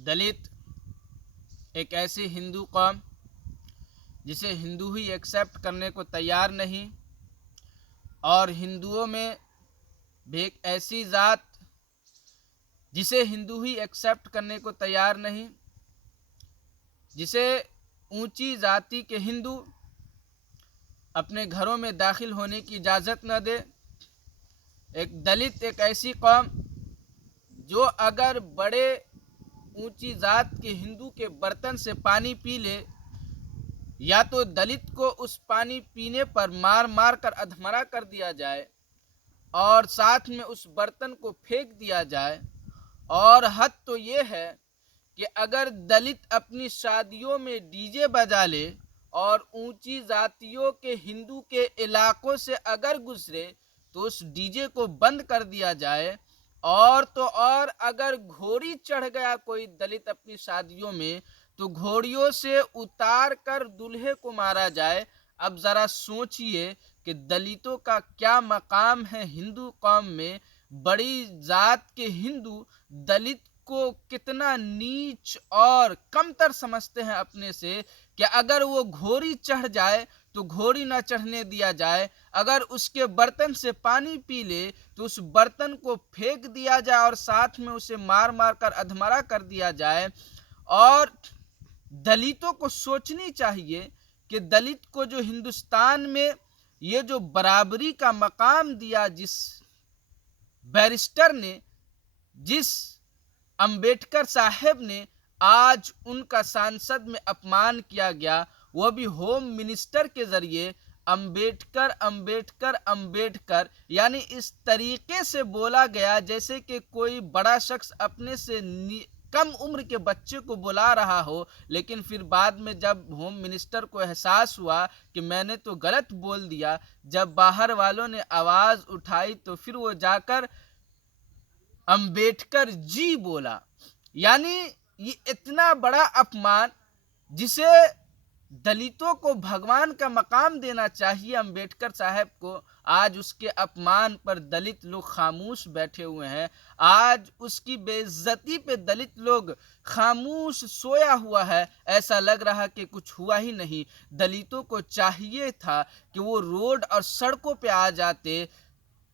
दलित एक ऐसी हिंदू कौम जिसे हिंदू ही एक्सेप्ट करने को तैयार नहीं, और हिंदुओं में भी एक ऐसी ज़ात जिसे हिंदू ही एक्सेप्ट करने को तैयार नहीं, जिसे ऊंची जाति के हिंदू अपने घरों में दाखिल होने की इजाज़त न दे। एक दलित एक ऐसी कौम जो अगर बड़े ऊंची जात के हिंदू के बर्तन से पानी पी ले, या तो दलित को उस पानी पीने पर मार मार कर अधमरा कर दिया जाए और साथ में उस बर्तन को फेंक दिया जाए। और हद तो ये है कि अगर दलित अपनी शादियों में डीजे बजा ले और ऊंची जातियों के हिंदू के इलाकों से अगर गुजरे तो उस डीजे को बंद कर दिया जाए। और तो और अगर घोड़ी चढ़ गया कोई दलित अपनी शादियों में तो घोड़ियों से उतार कर दूल्हे को मारा जाए। अब जरा सोचिए कि दलितों का क्या मकाम है हिंदू कौम में। बड़ी जात के हिंदू दलित को कितना नीच और कमतर समझते हैं अपने से कि अगर वो घोड़ी चढ़ जाए तो घोड़ी ना चढ़ने दिया जाए, अगर उसके बर्तन से पानी पी ले तो उस बर्तन को फेंक दिया जाए और साथ में उसे मार मार कर अधमरा कर दिया जाए। और दलितों को सोचनी चाहिए कि दलित को जो हिंदुस्तान में ये जो बराबरी का मकाम दिया, जिस बैरिस्टर ने, जिस अंबेडकर साहब ने, आज उनका सांसद में अपमान किया गया, वो भी होम मिनिस्टर के जरिए। अंबेडकर अंबेडकर अंबेडकर यानी इस तरीके से बोला गया जैसे कि कोई बड़ा शख्स अपने से कम उम्र के बच्चे को बुला रहा हो। लेकिन फिर बाद में जब होम मिनिस्टर को एहसास हुआ कि मैंने तो गलत बोल दिया, जब बाहर वालों ने आवाज़ उठाई तो फिर वो जाकर अंबेडकर जी बोला। यानी ये इतना बड़ा अपमान जिसे दलितों को भगवान का मकाम देना चाहिए अंबेडकर साहब को, आज उसके अपमान पर दलित लोग खामोश बैठे हुए हैं। आज उसकी बेइज्जती पे दलित लोग खामोश सोया हुआ है, ऐसा लग रहा कि कुछ हुआ ही नहीं। दलितों को चाहिए था कि वो रोड और सड़कों पे आ जाते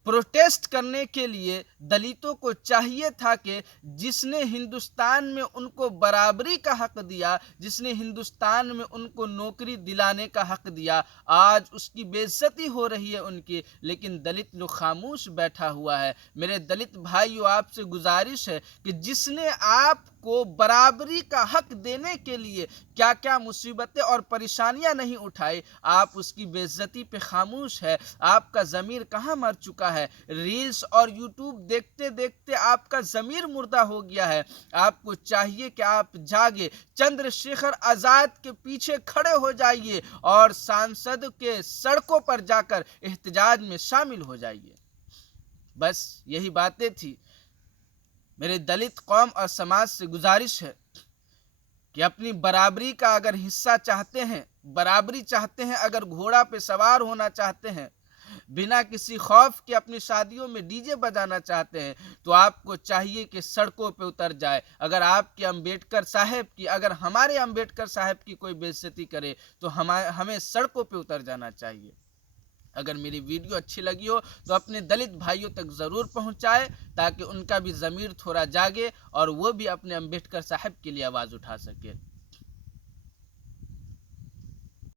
प्रोटेस्ट करने के लिए। दलितों को चाहिए था कि जिसने हिंदुस्तान में उनको बराबरी का हक दिया, जिसने हिंदुस्तान में उनको नौकरी दिलाने का हक दिया, आज उसकी बेइज्जती हो रही है उनकी, लेकिन दलित लोग खामोश बैठा हुआ है। मेरे दलित भाइयों, आपसे गुजारिश है कि जिसने आपको बराबरी का हक देने के लिए क्या क्या मुसीबतें और परेशानियां नहीं उठाई, आप उसकी बेइज्जती पे खामोश है। आपका ज़मीर कहाँ मर चुका है? रील्स और यूट्यूब देखते देखते आपका ज़मीर मुर्दा हो गया है। आपको चाहिए कि आप जागे, चंद्रशेखर आज़ाद के पीछे खड़े हो जाइए और सांसद के सड़कों पर जाकर एहतजाज में शामिल हो जाइए। बस यही बातें थी। मेरे दलित कौम और समाज से गुजारिश है कि अपनी बराबरी का अगर हिस्सा चाहते हैं, बराबरी चाहते हैं, अगर घोड़ा पे सवार होना चाहते हैं, बिना किसी खौफ के अपनी शादियों में डीजे बजाना चाहते हैं, तो आपको चाहिए कि सड़कों पे उतर जाए। अगर आपके अंबेडकर साहब की, अगर हमारे अंबेडकर साहब की कोई बेइज्जती करे तो हमें सड़कों पे उतर जाना चाहिए। अगर मेरी वीडियो अच्छी लगी हो तो अपने दलित भाइयों तक ज़रूर पहुंचाए, ताकि उनका भी ज़मीर थोड़ा जागे और वो भी अपने अंबेडकर साहब के लिए आवाज़ उठा सके।